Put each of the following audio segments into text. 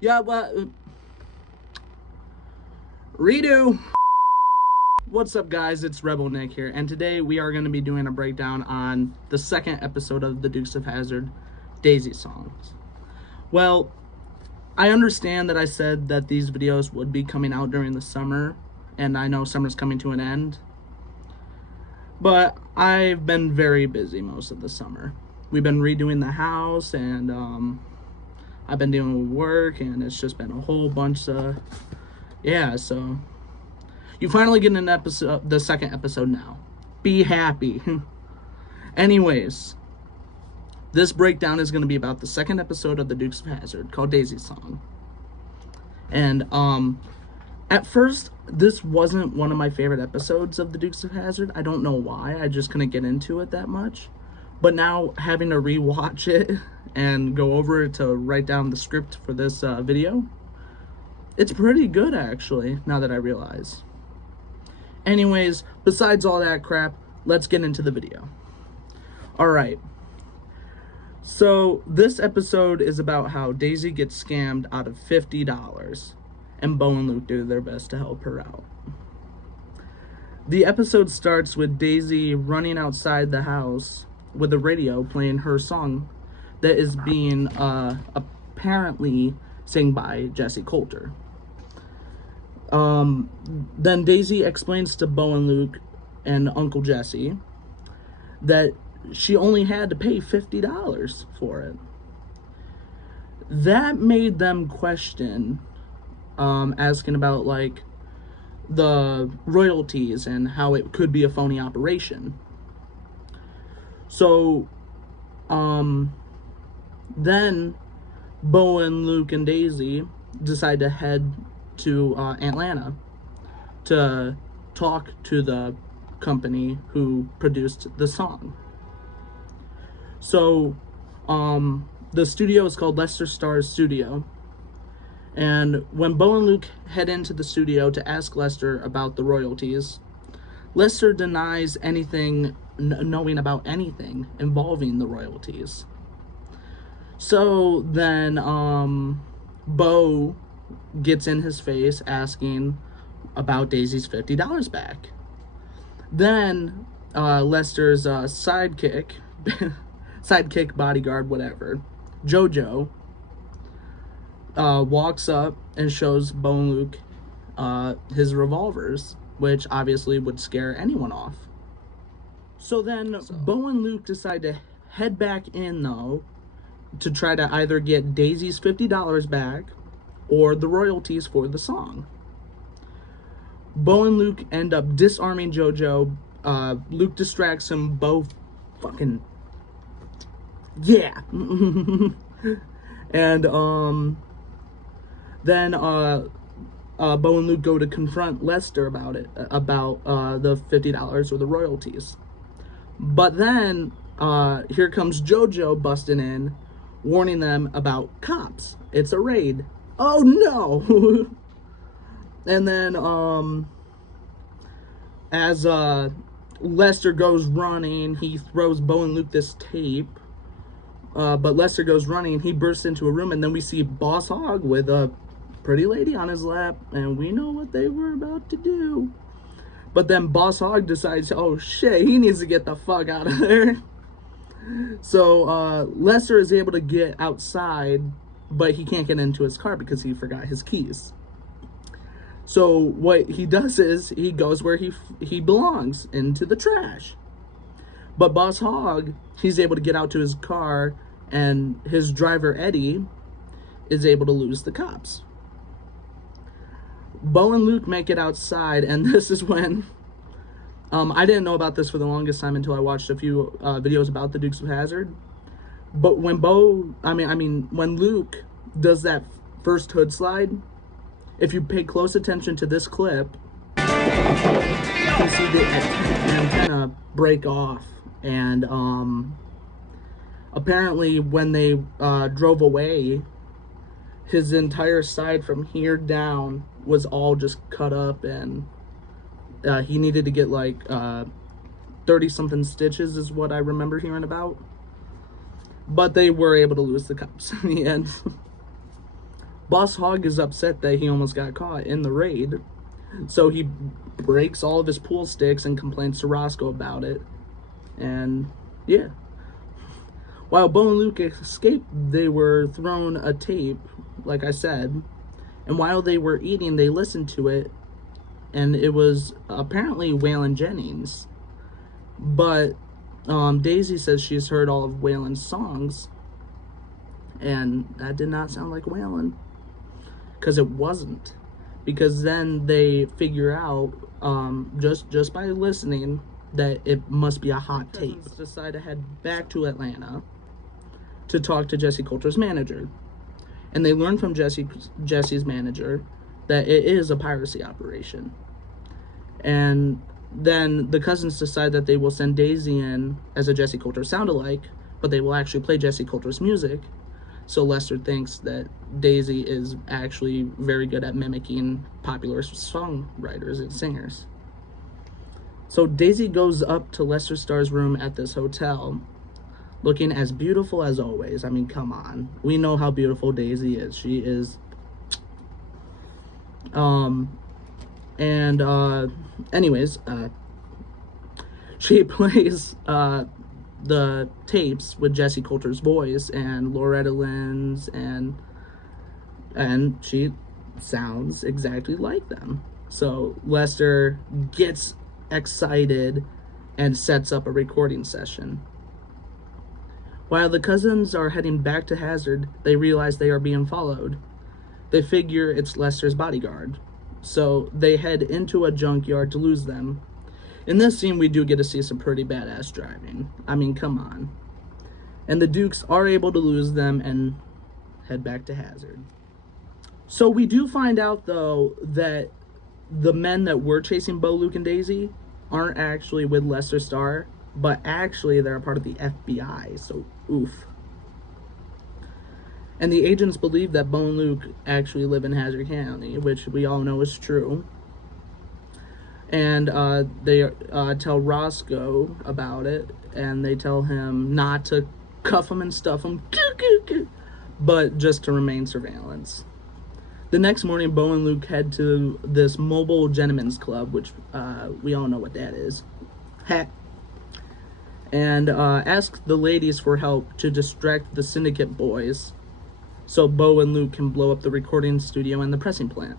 Yeah, but redo. What's up, guys? It's Rebel Nick here, and today we are going to be doing a breakdown on the second episode of the Dukes of Hazzard Daisy songs. Well, I understand that I said that these videos would be coming out during the summer, and I know summer's coming to an end, but I've been very busy most of the summer. We've been redoing the house, and I've been dealing with work, and it's just been a whole bunch of, yeah, so you finally get an episode, the second episode now. Be happy. Anyways, this breakdown is going to be about the second episode of the Dukes of Hazzard called Daisy Song. And at first, this wasn't one of my favorite episodes of the Dukes of Hazzard. I don't know why. I just couldn't get into it that much. But now, having to rewatch it and go over it to write down the script for this video, it's pretty good, actually, now that I realize. Anyways, besides all that crap, let's get into the video. Alright. So, this episode is about how Daisy gets scammed out of $50, and Bo and Luke do their best to help her out. The episode starts with Daisy running outside the house with the radio playing her song that is being apparently sang by Jessi Colter. Then Daisy explains to Bo and Luke and Uncle Jesse that she only had to pay $50 for it. That made them question, asking about, like, the royalties and how it could be a phony operation. So, then Bo and Luke and Daisy decide to head to Atlanta to talk to the company who produced the song. So, the studio is called Lester Starr's Studio. And when Bo and Luke head into the studio to ask Lester about the royalties, Lester denies anything, knowing about anything involving the royalties. So then, Bo gets in his face asking about Daisy's $50 back. Then, Lester's sidekick bodyguard, whatever, Jojo, walks up and shows Bo and Luke his revolvers, which obviously would scare anyone off. So then Bo and Luke decide to head back in, though, to try to either get Daisy's $50 back or the royalties for the song. Bo and Luke end up disarming Jojo. Luke distracts him. Bo fucking... yeah. And, then, Bo and Luke go to confront Lester about it, about the $50 or the royalties. But then, here comes Jojo busting in, warning them about cops. It's a raid. Oh no! And then, as Lester goes running, he throws Bo and Luke this tape. But Lester goes running, he bursts into a room, and then we see Boss Hogg with a pretty lady on his lap, and we know what they were about to do. But then Boss Hogg decides, oh shit, he needs to get the fuck out of there. So, Lester is able to get outside, but he can't get into his car because he forgot his keys. So, what he does is, he goes where he belongs, into the trash. But Boss Hogg, he's able to get out to his car, and his driver, Eddie, is able to lose the cops. Bo and Luke make it outside, and this is when... I didn't know about this for the longest time until I watched a few videos about the Dukes of Hazzard. But when when Luke does that first hood slide, if you pay close attention to this clip, you can see the antenna break off. And apparently when they drove away, his entire side from here down was all just cut up, and he needed to get like 30-something stitches is what I remember hearing about. But they were able to lose the cops in the end. Boss Hogg is upset that he almost got caught in the raid, so he breaks all of his pool sticks and complains to Roscoe about it. And yeah. While Bo and Luke escaped, they were thrown a tape, like I said, and while they were eating, they listened to it, and it was apparently Waylon Jennings. But Daisy says she's heard all of Waylon's songs, and that did not sound like Waylon, because it wasn't. Because then they figure out, just by listening, that it must be a hot tape. Decide to head back to Atlanta to talk to Jesse Coulter's manager. And they learn from Jesse's manager that it is a piracy operation. And then the cousins decide that they will send Daisy in as a Jesse Coulter sound-alike, but they will actually play Jesse Coulter's music. So Lester thinks that Daisy is actually very good at mimicking popular songwriters and singers. So Daisy goes up to Lester Starr's room at this hotel, looking as beautiful as always. I mean, come on. We know how beautiful Daisy is. She is. Anyways, she plays the tapes with Jesse Coulter's voice and Loretta Lynn's, and she sounds exactly like them. So Lester gets excited and sets up a recording session. While the cousins are heading back to Hazard, they realize they are being followed. They figure it's Lester's bodyguard, so they head into a junkyard to lose them. In this scene, we do get to see some pretty badass driving. I mean, come on. And the Dukes are able to lose them and head back to Hazard. So we do find out, though, that the men that were chasing Bo, Luke, and Daisy aren't actually with Lester Starr, but actually they're a part of the FBI, so oof. And the agents believe that Bo and Luke actually live in Hazard County, which we all know is true. And they tell Roscoe about it, and they tell him not to cuff him and stuff him, but just to remain surveillance. The next morning, Bo and Luke head to this mobile gentlemen's club, which we all know what that is. And ask the ladies for help to distract the syndicate boys so Bo and Luke can blow up the recording studio and the pressing plant.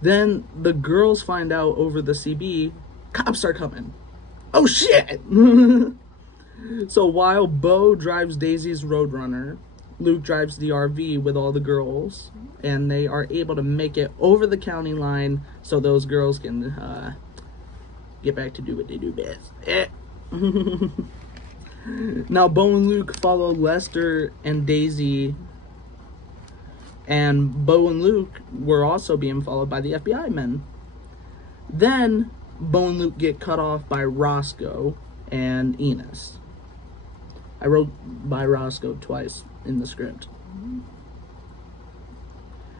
Then the girls find out over the CB, cops are coming. Oh shit! So while Bo drives Daisy's Roadrunner, Luke drives the RV with all the girls, and they are able to make it over the county line so those girls can get back to do what they do best. Now Bo and Luke follow Lester and Daisy, and Bo and Luke were also being followed by the FBI men. Then Bo and Luke get cut off by Roscoe and Enos. I wrote by Roscoe twice in the script.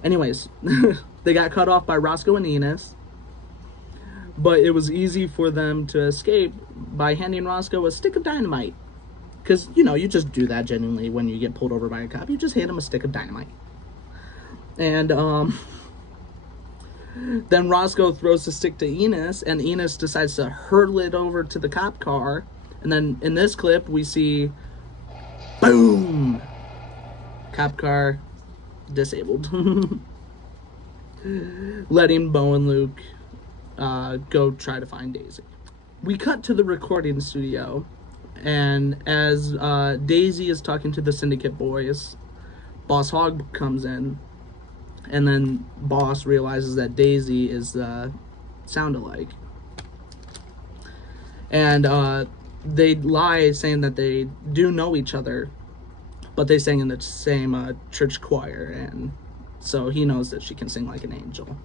Anyways, they got cut off by Roscoe and Enos, but it was easy for them to escape by handing Roscoe a stick of dynamite. Because, you know, you just do that genuinely when you get pulled over by a cop. You just hand him a stick of dynamite. And then Roscoe throws the stick to Enos, and Enos decides to hurl it over to the cop car. And then in this clip, we see, boom! Cop car disabled. Letting Bo and Luke go try to find Daisy. We cut to the recording studio, and as Daisy is talking to the syndicate boys, Boss Hogg comes in, and then Boss realizes that Daisy is sound-alike. And they lie saying that they do know each other, but they sang in the same church choir, and so he knows that she can sing like an angel.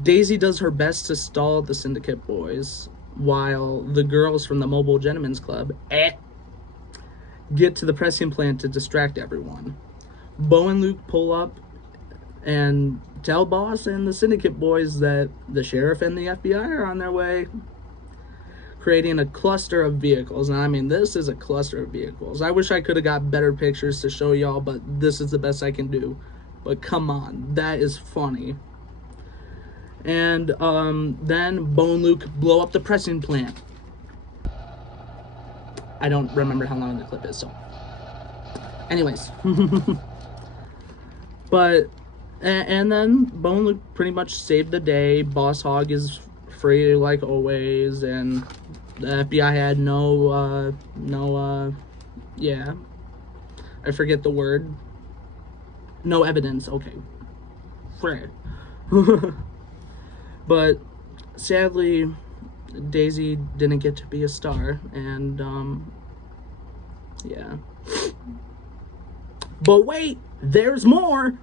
Daisy does her best to stall the syndicate boys, while the girls from the Mobile Gentlemen's Club get to the pressing plant to distract everyone. Bo and Luke pull up and tell Boss and the syndicate boys that the sheriff and the FBI are on their way. creating a cluster of vehicles. And I mean, this is a cluster of vehicles. I wish I could have got better pictures to show y'all, but this is the best I can do. But come on, that is funny. And then Bo and Luke blow up the pressing plant. I don't remember how long the clip is, so. Anyways. But, and then Bo and Luke pretty much saved the day. Boss Hogg is free like always, and the FBI had yeah, I forget the word. No evidence, okay. Fred. But sadly, Daisy didn't get to be a star, and yeah. But wait, there's more.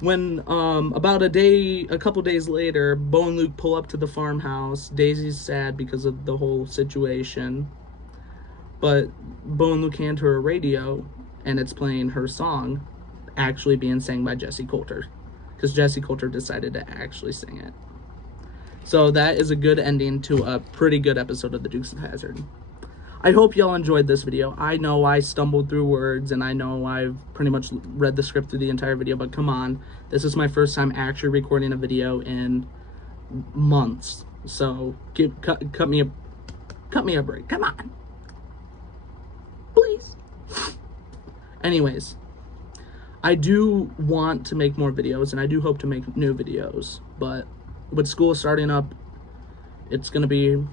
When about a couple days later, Bo and Luke pull up to the farmhouse. Daisy's sad because of the whole situation, but Bo and Luke hand her a radio, and it's playing her song, actually being sang by Jessi Colter, because Jessi Colter decided to actually sing it. So that is a good ending to a pretty good episode of the Dukes of Hazzard. I hope y'all enjoyed this video. I know I stumbled through words, and I know I've pretty much read the script through the entire video, but come on. This is my first time actually recording a video in months. So cut me a break. Come on. Please. Anyways, I do want to make more videos, and I do hope to make new videos, but with school starting up, it's gonna be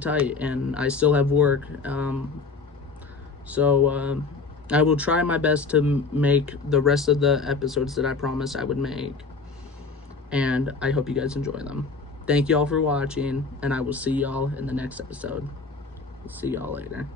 tight, and I still have work. So I will try my best to make the rest of the episodes that I promised I would make, and I hope you guys enjoy them. Thank y'all for watching, and I will see y'all in the next episode. See y'all later.